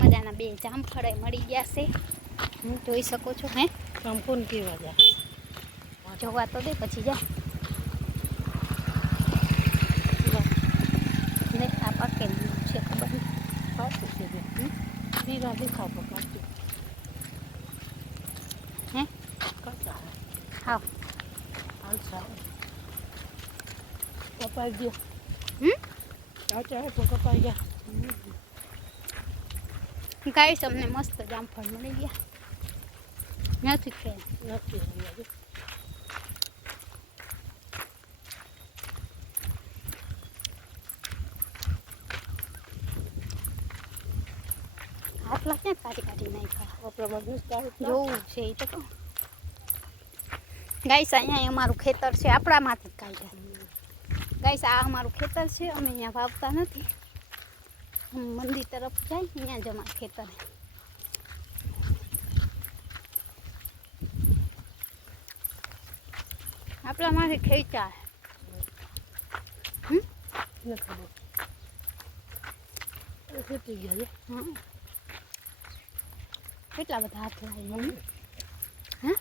મજાના બે જામફળ મળી ગયા છે, જોઈ શકો છો. હે આમ કોણ કેવા જા જોવા તો દે પછી જા. આ પાકે છે ખબર નહીં. પાકું છે દીરા દેખાવ તો પાકું. હે કાચા હા હાલસા કપાઈ ગયો. કાચા હે તો કપાઈ ગયા. ગાઈસ અમને મસ્ત જામફળ મળી ગયા. નથી છે નથી આટલા ક્યાં કાઢી કાઢી નાખ્યા. આપણે મજબૂત જોવું છે એ તો કહું. ગાઈસ અહીંયા અમારું ખેતર છે, આપણામાંથી જ કાઢ્યા. ગાઈસ આ અમારું ખેતર છે, અમે અહીંયા વાવતા નથી. મંદિર તરફ જાય અહીંયા જ અમારું ખેતર. આપણામાંથી ખેંચા ખેતી ગયા છે. કેટલા બધા હાથ લાવી મમ્મી. હા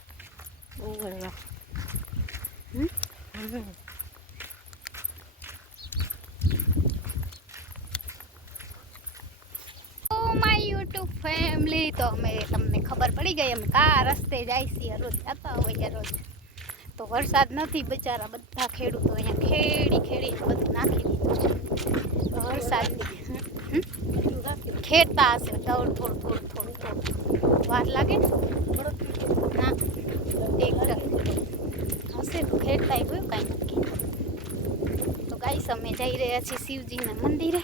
બહુ બધા. માય યુટ્યુબ ફેમિલી, તો અમે તમને ખબર પડી ગઈ અમે કા રસ્તે જાય છીએ, રોજ જતા હોઈએ રોજ. તો વરસાદ નથી, બિચારા બધા ખેડૂતો અહીંયા ખેડી ખેડી બધું નાખી દીધું છે. તો વરસાદની ખેડતા હશે થોડું વાર લાગે ને. ના ટ્રેક્ટર હશે તો ખેડતા ગયું કાંઈ નક્કી. તો ગાઈસ અમે જઈ રહ્યા છીએ શિવજીના મંદિરે.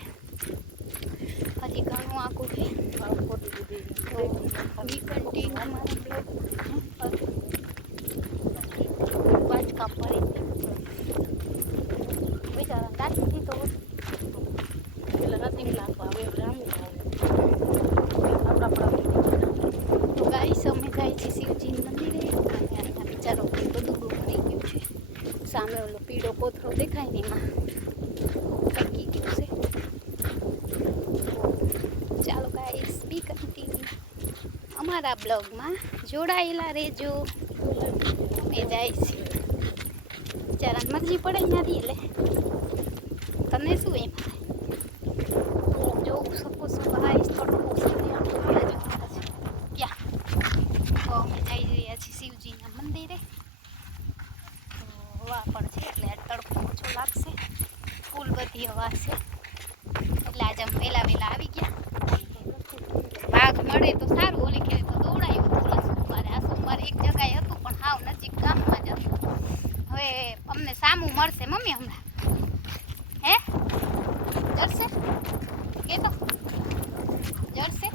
હજી ઘણું આખું છે. બાજકા પડી બિચારા દાખી તો પેલા નથી નાખવા હવે તો ગાઈસ અમે જાય છે શિવજીના મંદિરે. અને અહીંયા બિચારો બધું મરી ગયું છે. સામે ઓલો પીળો કોથળો દેખાય ને એમાં ફેંકી ગયું છે. ચાલો ગાઈસ બી કન્ટિન્યુ અમારા બ્લોગમાં જોડાયેલા રહેજો. અમે જાય છીએ બિચારાને મરજી પડે ત્યાંથી એટલે તને શું એમ જોઉં શકો છો ગાઈસ. તડકો છે ક્યાં તો અમે જઈ રહ્યા છીએ શિવજીના મંદિરે. હવા પણ છે એટલે તડકો ઓછો લાગશે. ફૂલ બધી હવા છે એટલે આજે અમે વહેલા આવી ગયા. વાઘ મળે તો સારું. ઓલી ખેરી તો દોડાયું હતું સોમવારે. આ સોમવારે એક જગ્યાએ હતું પણ હાવ નજીક ગામમાં જ હતું. હવે અમને સામું મળશે મમ્મી હમણાં. હે જરશે કે તો જરશે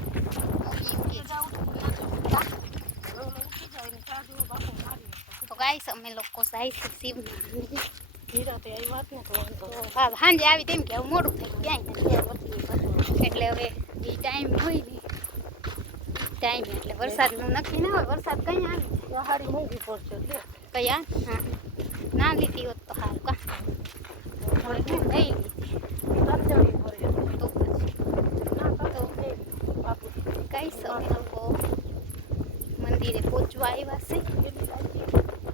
તો ગાઈસ અમે લોકો જાય છે શિવના સાંજે આવી તેમ કે મોડું થઈ ક્યાંય એટલે હવે એ ટાઈમ હોય ને ટાઈમ એટલે વરસાદનું નક્કી ના હોય. વરસાદ કઈ આવે હારી મોંઘી પડશે એટલે કયા હા ના લીધી હોત તો સારું કા થોડી નહીં લીધી તો પછી કઈ સમય લોકો મંદિરે પહોંચવા આવ્યા છે.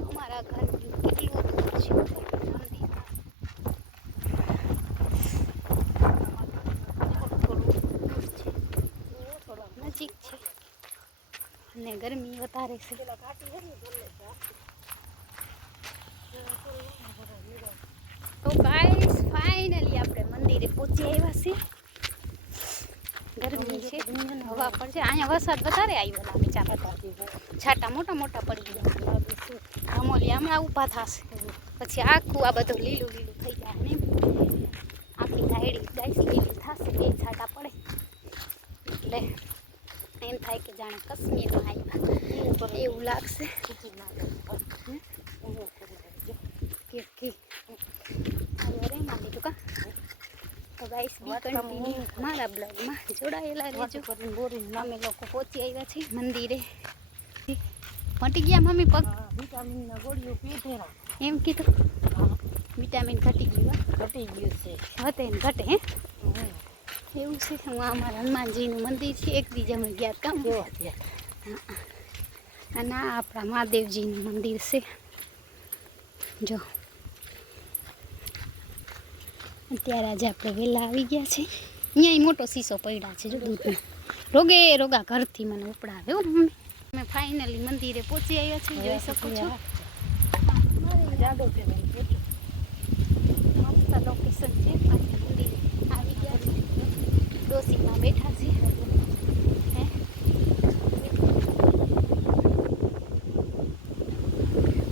અમારા ઘરથી કેટલું દૂર છે મંદિર. નજીક છે અને ગરમી વધારે છે. તો ગાઈસ ફાઇનલી આપણે મંદિરે પહોંચી આવ્યા છીએ. ગરમી છે, હવા પર છે. અહીંયા વરસાદ વધારે આવ્યો લાગે. છાંટા મોટા પડી ગયા. ધમોલી હમણાં ઊભા થશે પછી આખું આ બધું લીલું થઈ જાય ને આખી ધાયડી ગાઈસ લીલી થશે. બે છાંટા પડે એટલે એમ થાય કે જાણે કાશ્મીરમાં આવ્યા એવું લાગશે. તો ગાઈસ બી કન્ટિન્યુ મારા બ્લોગમાં જોડાયેલા રહેજો. અમે લોકો પહોંચી આવ્યા છીએ મંદિરે. મટી ગયા મમ્મી પગ? વિટામિનના ગોળીઓ પીધેલા એમ કીધું વિટામિન ઘટી ગયું છે. હતે ને ઘટે હે એવું છે. હું અમારા હનુમાનજીનું મંદિર છે. એક બીજા અમે ગયા કામ કેવા થયા અને આ આપણા મહાદેવજીનું મંદિર છે. જો અત્યારે આજે આપણે વહેલા આવી ગયા છે. અહીંયા મોટો શીશો પડ્યા છે જો દૂધનો. રોગા ઘરથી મને ઉપડાવે હો મમ્મી. અમે ફાઇનલી મંદિરે પહોંચી આવ્યા છીએ, જોઈ શકો છો. જાડો છે મસ્ત લોકેશન છે. પાછળ મંદિર આવી ગયા છે. ડોસીમાં બેઠા છે. હે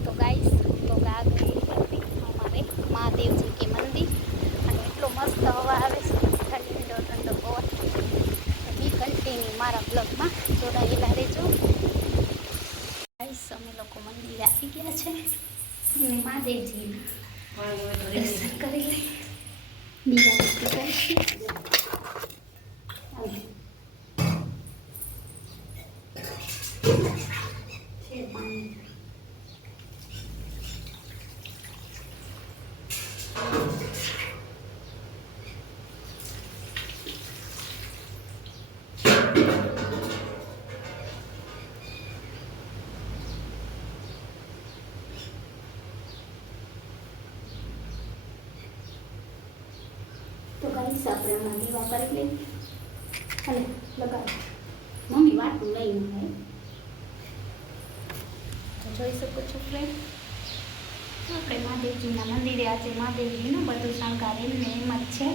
તો ગાઈસ તો આ ગઈ હતી અમારે મહાદેવજી કે મંદિર અને એટલો મસ્ત હવા આવે છે. ઠંડો ઠંડો પવન. બી કન્ટિન્યુ મારા બ્લોગમાં જોડાયેલા રહેજો. ગાઈસ અમે લોકો મંદિરે આવી ગયા છે અને મહાદેવજીના દર્શન કરી લઈએ. દીવાબત્તી કરીશું. છે પાણી. તો ગાઈસ આપણે આમાં દીવા કરી લઈએ. હાલે લગાવો. મમ્મી વાટું લઈને આવે. તો જોઈ શકો છો ફ્રેન્ડ, આપણે મહાદેવજીના મંદિરે આજે મહાદેવજીનું બધું શણગાર એમને એમ જ છે,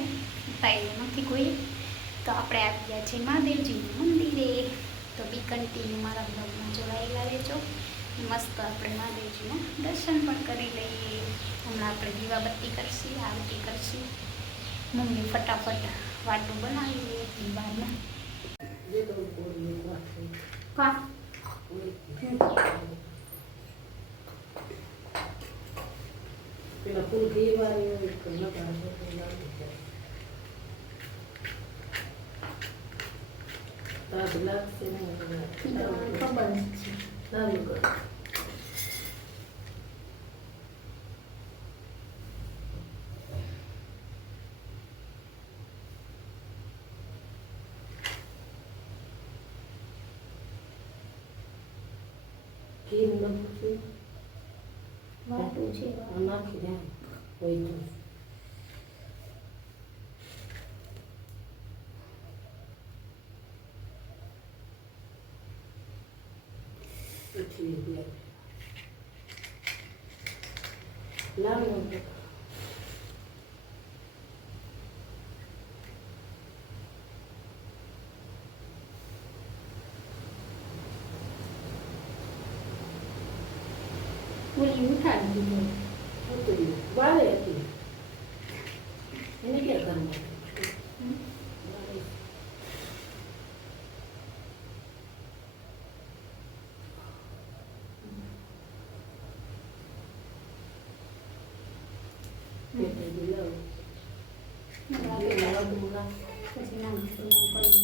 ઉતાર્યું નથી કોઈ. તો આપણે આવી ગયા છીએ મહાદેવજીના મંદિરે. તો બી કન્ટિન્યુ મારા બ્લોગમાં જોડાયેલા રહેજો. મસ્ત આપણે મહાદેવજીના દર્શન પણ કરી લઈએ. હમણાં આપણે દીવાબત્તી કરશી, આરતી કરશી. મમ્મી ફટાફટ વાટું બનાવી લઈએ દીવાના. કા પેલા ફૂલ ઘી વાળી લગાડે તાજ લાગશે ને ખબર છે. ચાલુ કરો. ઘી નાખું વાટું છે. નાખી દે કોઈ તો પછી લાવો પૂરી ઉઠાડી દીધી. વાળે હતી એને ક્યાં કરવું પછી નાખીશું કરી.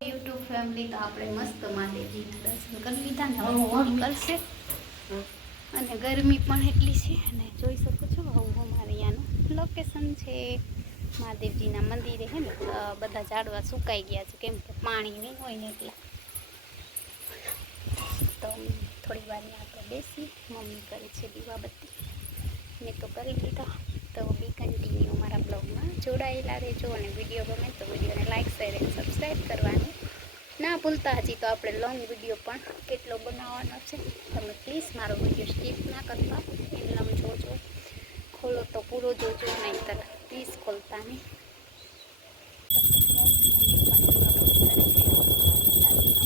યુટ્યુબ ફેમિલી તો આપણે મસ્ત મહાદેવજીના દર્શન કરી લીધા ને હવે મમ્મી કરશે. અને ગરમી પણ એટલી છે અને જોઈ શકો છો આવું અમારે અહીંયાનું લોકેશન છે. મહાદેવજીના મંદિરે હે ને બધા ઝાડવા સુકાઈ ગયા છે કેમ કે પાણી નહીં હોય ને એટલે. તો થોડી વાર આપણે બેસી મમ્મી કરે છે દીવાબત્તી, મેં તો કરી લીધા. તો બી કન્ટિન્યુ મારા બ્લોગમાં જોડાયેલા રહેજો અને વિડીયો ગમે તો વિડીયોને લાઈક શેર અને સબસ્ક્રાઈબ કરવાનું ના ભૂલતા, હજી તો આપણે લોંગ વિડીયો પણ કેટલો બનાવવાનો છે. તમે પ્લીઝ મારો વિડીયો સ્કીપ ના કરતા, એમ જોજો. ખોલો તો પૂરો જોજો, નહીંતર પ્લીઝ ખોલતા નહીં.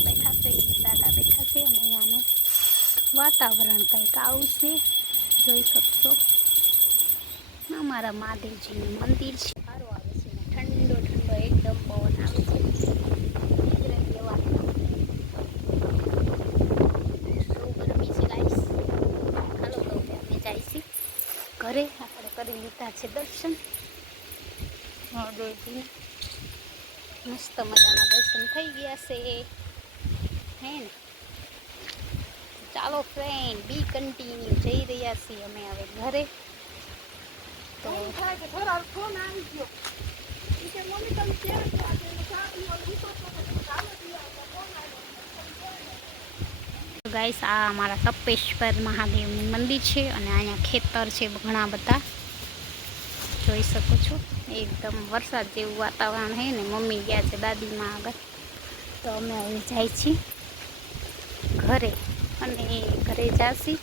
બેઠા છે, દાદા બેઠા છે અને અહીંયાનું વાતાવરણ કંઈક આવું છે, જોઈ શકશો. અમારા મહાદેવજીનું મંદિર છે, સારું આવે છે, ઠંડો ઠંડો એકદમ પવન આવે છે. ઘરે આપણે કરી લીધા છે દર્શન. મસ્ત મજાના દર્શન થઈ ગયા છે, હે ને? ચાલો ફ્રેન્ડ, બી કન્ટિન્યુ જઈ રહ્યા છીએ અમે હવે ઘરે. તો ગાઈસ, આ અમારા તપેશ્વર મહાદેવનું મંદિર છે અને અહીંયા ખેતર છે ઘણા બધા, જોઈ શકો છો. એકદમ વરસાદ જેવું વાતાવરણ છે ને. મમ્મી ગયા છે દાદીમાં આગળ, તો અમે હવે જાય છીએ ઘરે અને ઘરે જાસી.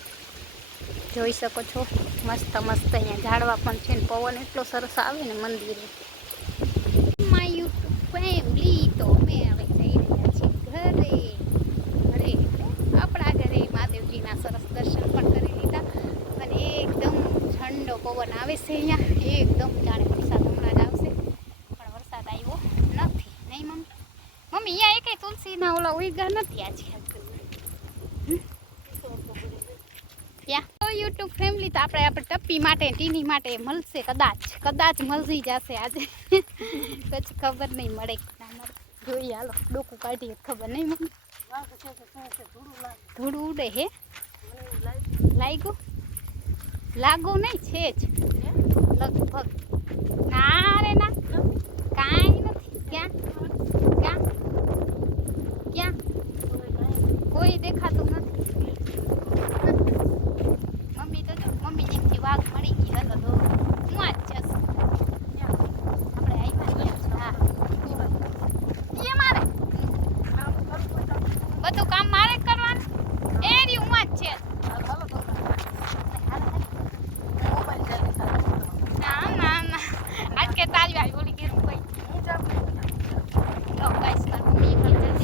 જોઈ શકો છો મસ્ત મસ્ત અહીંયા ઝાડવા પણ છે ને પવન એટલો સરસ આવે ને મંદિરે. માય યુટ્યુબ ફેમિલી, તો અમે હવે જઈ રહ્યા છીએ ઘરે. ઘરે આપણા ઘરે મહાદેવજીના સરસ દર્શન પણ કરી લીધા અને એકદમ ઠંડો પવન આવે છે અહીંયા. એકદમ જાણે વરસાદ હમણાં જ આવશે, પણ વરસાદ આવ્યો નથી. નહીં મમ્મી? મમ્મી અહીંયા એકે તુલસીના ઓલા ઉઈગા નથી આજે. ત્યાં યુટ્યુબ ફેમિલી, તો આપણે ટપ્પી માટે ટીની માટે મળશે, કદાચ મળી જશે આજે. પછી ખબર નહીં મળે કે ના મળે, જોઈએ. હાલો ડોકું કાઢીએ, ખબર નહીં મમ્મી. ધૂળ ઉડે હે? લાગુ નહીં છે જ લગભગ. ના રે ના, કાંઈ નથી. ક્યાં ક્યાં ક્યાં કોઈ દેખાતું નથી. મમ્મી તો જો, મમ્મી જેમથી વાઘ મળી ગઈ. હલો તો હું જ જશ. આપણે આવ્યા. હા, એ મારે બધું કામ મારે જ કરવાનું. એ રી હું જ છે. ના ના ના, આજ કે તારી આવી ઓલી ગીરું ભાઈ. તો ગાઈસ, મમ્મી જલ્દી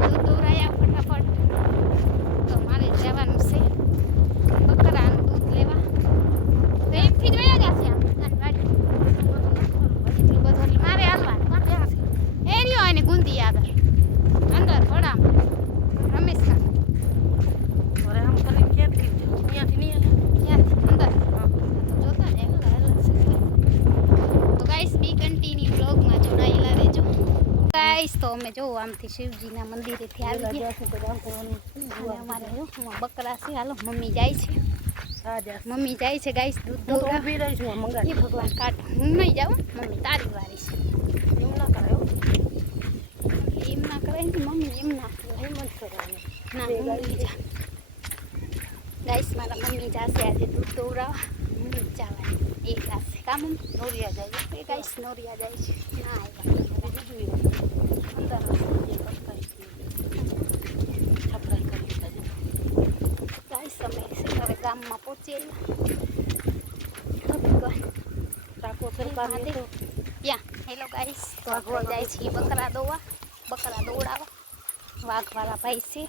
દૂધ દોરાયા ફટાફટ. તો મારે જવાનું છે બકરાનું દૂધ લેવા. તો એકથી જ વયા જશે આમ ગાડી. બધું મારે હાલવાનું. એ રહ્યો એને ગુંદી આગળ અંદર ભડામ રમેશ કા તો અમે જો આમથી શિવજીના મંદિરેથી આવી ગયા. અમારે જો બકરા છે. હાલો મમ્મી જાય છે. મમ્મી જાય છે ગાઈસ દૂધ દોરા. એ ભગવાન કાઢ, હું નહીં જાઉં. મમ્મી તારી વારી છે. એમ ના કરાય ને મમ્મી, એમ ના ના મમ્મી જા. ગાઈસ, મારા મમ્મી જાશે આજે દૂધ દોરાવા. જવાની એ જાશે કા મમ્મી? નોરિયા જાય એ ગાઈસ, નોરિયા જાય છે. ના ગાઈસ, અમે હવે ગામમાં પહોંચી આવ્યા. હેલો ગાઈસ, તો આપણે જાય છીએ બકરા દોડાવા. વાઘવાળા ભાઈ છે.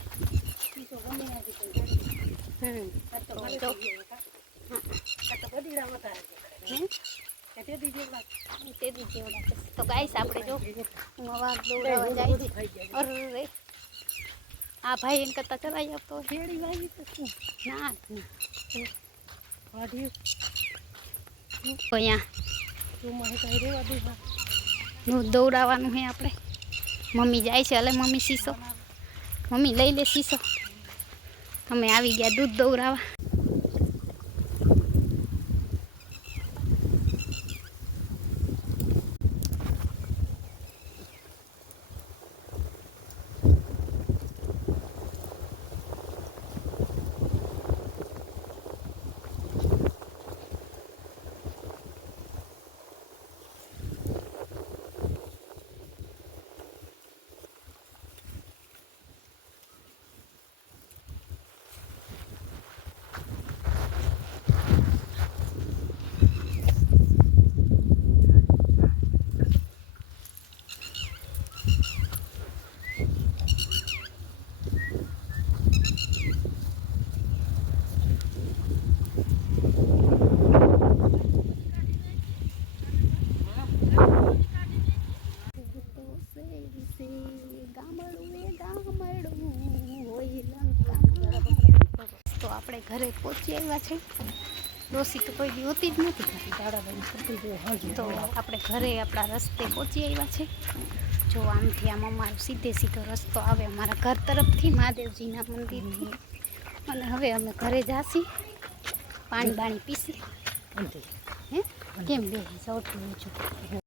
તો ગાઈસ, આપણે જો વાઘ દોડાવા જાય છે. અરે આ ભાઈ એને કરતા ચલાવી આપતો હેડી વાગી તો શું? ના અહીંયા દૂધ દોડાવવાનું છે આપણે. મમ્મી જાય છે. હલે મમ્મી શીશો, મમ્મી લઈ લે શીશો. અમે આવી ગયા દૂધ દોડાવવા. આપણે ઘરે પહોંચી આવ્યા છે. ડોસી તો કોઈ દી હોતી જ નથી ઘરે. દાડાબાઈ કરતી જો હાજી તો આપણે ઘરે આપણા રસ્તે પહોંચી આવ્યા છે. જો આમથી આમ અમારો સીધો રસ્તો આવે અમારા ઘર તરફથી મહાદેવજીના મંદિરથી. અને હવે અમે ઘરે જાસી, પાણી બાણી પીસી. અંતે હે કેમ બે સૌથી ઓછું